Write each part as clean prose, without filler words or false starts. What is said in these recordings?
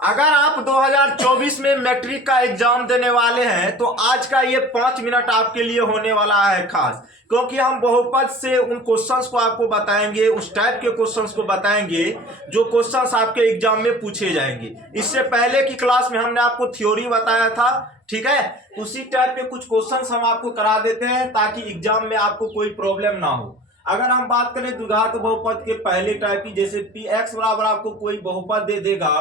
अगर आप 2024 में मैट्रिक का एग्जाम देने वाले हैं तो आज का ये 5 मिनट आपके लिए होने वाला है खास, क्योंकि हम बहुपद से उन क्वेश्चंस को आपको बताएंगे, उस टाइप के क्वेश्चंस को बताएंगे जो क्वेश्चंस आपके एग्जाम में पूछे जाएंगे। इससे पहले की क्लास में हमने आपको थ्योरी बताया था, ठीक है। उसी टाइप के कुछ क्वेश्चंस हम आपको करा देते हैं ताकि एग्जाम में आपको कोई प्रॉब्लम ना हो। अगर हम बात करें द्विघात बहुपद के पहले टाइप की, जैसे पी एक्स बराबर आपको कोई बहुपद दे देगा,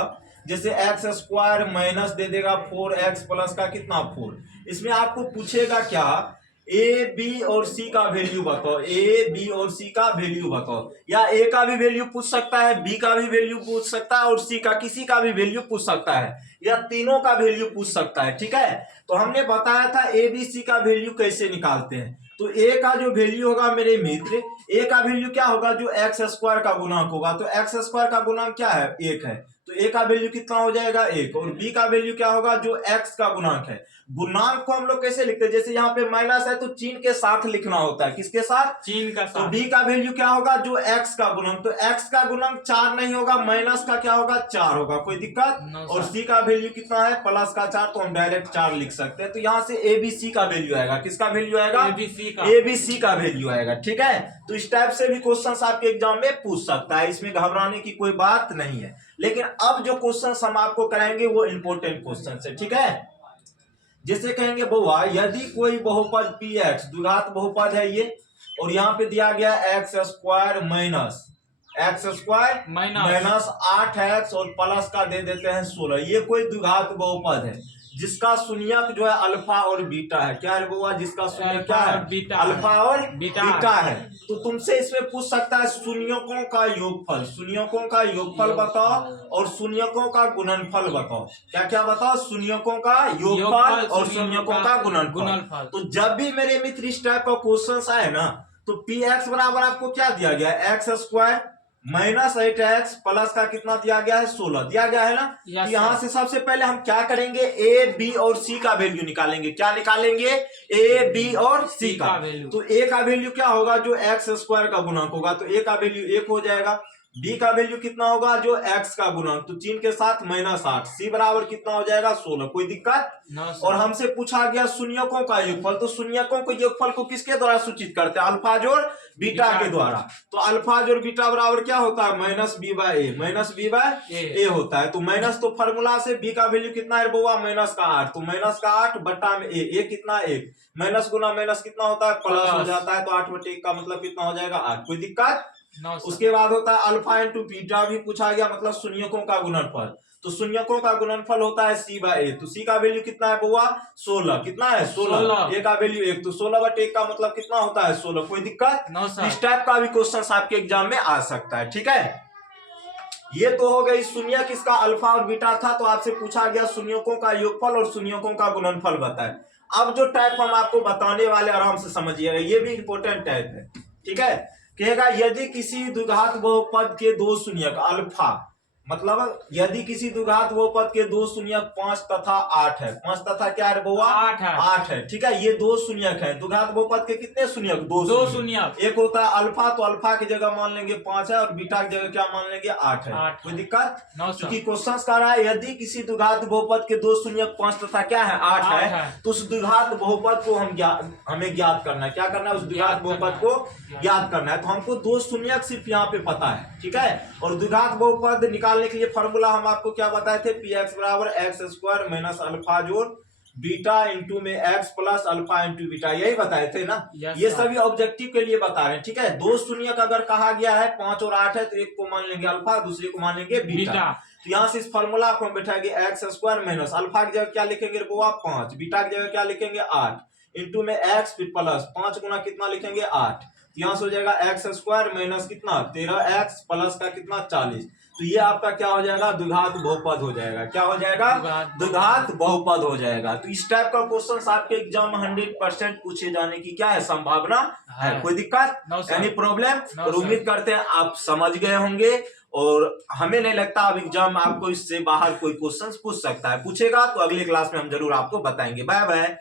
जैसे एक्स स्क्वायर माइनस दे देगा 4x प्लस का कितना 4। इसमें आपको पूछेगा क्या, ए बी और सी का वैल्यू बताओ, ए बी और सी का वैल्यू बताओ, या ए का भी वैल्यू पूछ सकता है, बी का भी वैल्यू पूछ सकता है और सी का किसी का भी वैल्यू पूछ सकता है, या तीनों का वैल्यू पूछ सकता है, ठीक है। तो हमने बताया था ए बी सी का वैल्यू कैसे निकालते हैं। तो ए का जो वैल्यू होगा मेरे मित्र, ए का वैल्यू क्या होगा, जो एक्स स्क्वायर का गुणांक होगा। तो एक्स स्क्वायर का गुणांक क्या है, 1 है, तो ए का वैल्यू कितना हो जाएगा 1। और बी का वैल्यू क्या होगा, जो एक्स का गुणांक है। गुणांक को हम लोग कैसे लिखते हैं, जैसे यहाँ पे माइनस है तो चिन्ह के साथ लिखना होता है, किसके साथ, चीन का तो साथ। बी का वैल्यू क्या होगा, जो एक्स का गुणांक, तो एक्स का गुणांक 4 नहीं होगा, माइनस का क्या होगा 4 होगा, कोई दिक्कत। और सी का वैल्यू कितना है, प्लस का 4, तो हम डायरेक्ट 4 लिख सकते हैं। तो यहाँ से एबीसी का वैल्यू आएगा, किसका वैल्यू आएगा, एबीसी का वैल्यू आएगा, ठीक है। तो इस टाइप से भी क्वेश्चन आपके एग्जाम में पूछ सकता है, इसमें घबराने की कोई बात नहीं है। लेकिन अब जो क्वेश्चन हम आपको कराएंगे वो इंपॉर्टेंट क्वेश्चन है, ठीक है। जैसे कहेंगे बउआ, यदि कोई बहुपद पी एक्स द्विघात बहुपद है ये, और यहाँ पे दिया गया x square minus x square minus 8x और प्लस का दे देते हैं 16, ये कोई द्विघात बहुपद है जिसका शून्यक जो है अल्फा और बीटा है। क्या है बउआ, जिसका शून्यक क्या है, अल्फा और बीटा है। तो तुमसे इसमें पूछ सकता है शून्यकों का योगफल, शून्यकों का योगफल बताओ और शून्यकों का गुणनफल बताओ। क्या क्या बताओ, शून्यकों का योगफल और शून्यकों का गुणनफल। तो जब भी मेरे मित्र इस टाइप का क्वेश्चन आए ना, तो पी एक्स बराबर आपको क्या दिया गया है, x square minus 8x plus का कितना दिया गया है 16 दिया गया है ना। तो यहाँ से सबसे पहले हम क्या करेंगे, ए बी और सी का वैल्यू निकालेंगे। क्या निकालेंगे, ए बी और सी का। तो ए का वैल्यू क्या होगा, जो एक्स स्क्वायर का गुणांक होगा, तो ए का वैल्यू 1 हो जाएगा। बी का वैल्यू कितना होगा, जो एक्स का गुणांक, तो चिन्ह के साथ -8। सी बराबर कितना हो जाएगा 16, कोई दिक्कत। और हमसे पूछा गया शून्यकों का योगफल, तो शून्यकों को योगफल को किसके द्वारा सूचित करते हैं, अल्फा जोड़ बीटा के द्वारा। तो अल्फा जोड़ बीटा बराबर क्या होता है, माइनस बी बाय ए, माइनस बी बाय ए होता है। तो माइनस तो फॉर्मूला से बी का वैल्यू कितना है बउआ, माइनस का 8, तो माइनस का 8 बट्टा में ए कितना 1, माइनस गुना माइनस कितना होता है प्लस हो जाता है, तो 8/1 का मतलब कितना हो जाएगा 8, कोई दिक्कत। उसके बाद होता है अल्फा इंटू बीटा भी पूछा गया, मतलब शून्यकों का गुणनफल। तो शून्यकों का गुणनफल होता है सी बाय ए, तो सी का वैल्यू कितना है बउआ 16, कितना है 16, ए का वैल्यू 1, तो 16/1 का मतलब कितना होता है 16, कोई दिक्कत। इस टाइप का भी क्वेश्चन आपके एग्जाम में आ सकता है, ठीक है। ये तो हो गई शून्य किसका, अल्फा और बीटा था, तो आपसे पूछा गया शून्यकों का योगफल और शून्यकों का गुणनफल बताए। अब जो टाइप हम आपको बताने वाले, आराम से समझिएगा, ये भी इंपॉर्टेंट टाइप है, ठीक है। कहेगा यदि किसी द्विघात बहुपद के दो शून्यक अल्फा, मतलब यदि किसी द्विघात बहुपद के दो शून्यक 5 तथा 8 है, 5 तथा क्या है बउआ 8 है, ठीक है। ये दो शून्यक है, द्विघात बहुपद के कितने शून्यक, दो शून्यक। एक होता है अल्फा, तो अल्फा की जगह मान लेंगे 5 है, और बीटा की जगह क्या मान लेंगे 8 है, कोई दिक्कत। क्योंकि क्वेश्चन कह रहा है यदि किसी द्विघात बहुपद के दो शून्यक 5 तथा क्या है 8 है, तो उस द्विघात बहुपद को हमें ज्ञात करना है। क्या करना है, उस द्विघात बहुपद को ज्ञात करना है। तो हमको दो शून्यक सिर्फ यहाँ पे पता है, ठीक है। और द्विघात बहुपद निकालने के लिए फॉर्मूला हम आपको क्या बताए थे, पी एक्स बराबर एक्स स्क्वायर माइनस अल्फा जोड़ बीटा इंटू में x plus alpha into beta, यही बताए थे ना। ये सभी ऑब्जेक्टिव के लिए बता रहे हैं, ठीक है। दो शून्यक अगर कहा गया है 5 और 8 है, तो एक को मान लेंगे अल्फा, दूसरे को मान लेंगे बीटा। तो यहाँ से इस फॉर्मूला को हम बैठाएंगे एक्स स्क्वायर माइनस अल्फा की जगह क्या लिखेंगे बउआ 5, बीटा की जगह क्या लिखेंगे 8, इंटू में एक्स फिर प्लस 5 गुना कितना लिखेंगे 8। यहाँ से हो जाएगा एक्स स्क्वायर माइनस कितना 13x प्लस का कितना 40। तो ये आपका क्या हो जाएगा, द्विघात बहुपद हो जाएगा। क्या हो जाएगा, द्विघात बहुपद हो जाएगा। तो इस टाइप का क्वेश्चन आपके एग्जाम में 100% पूछे जाने की क्या है, संभावना है, कोई दिक्कत यानी प्रॉब्लम। और उम्मीद करते हैं आप समझ गए होंगे, और हमें नहीं लगता अब एग्जाम में आपको इससे बाहर कोई क्वेश्चन पूछ सकता है। पूछेगा तो अगली क्लास में हम जरूर आपको बताएंगे। Bye bye.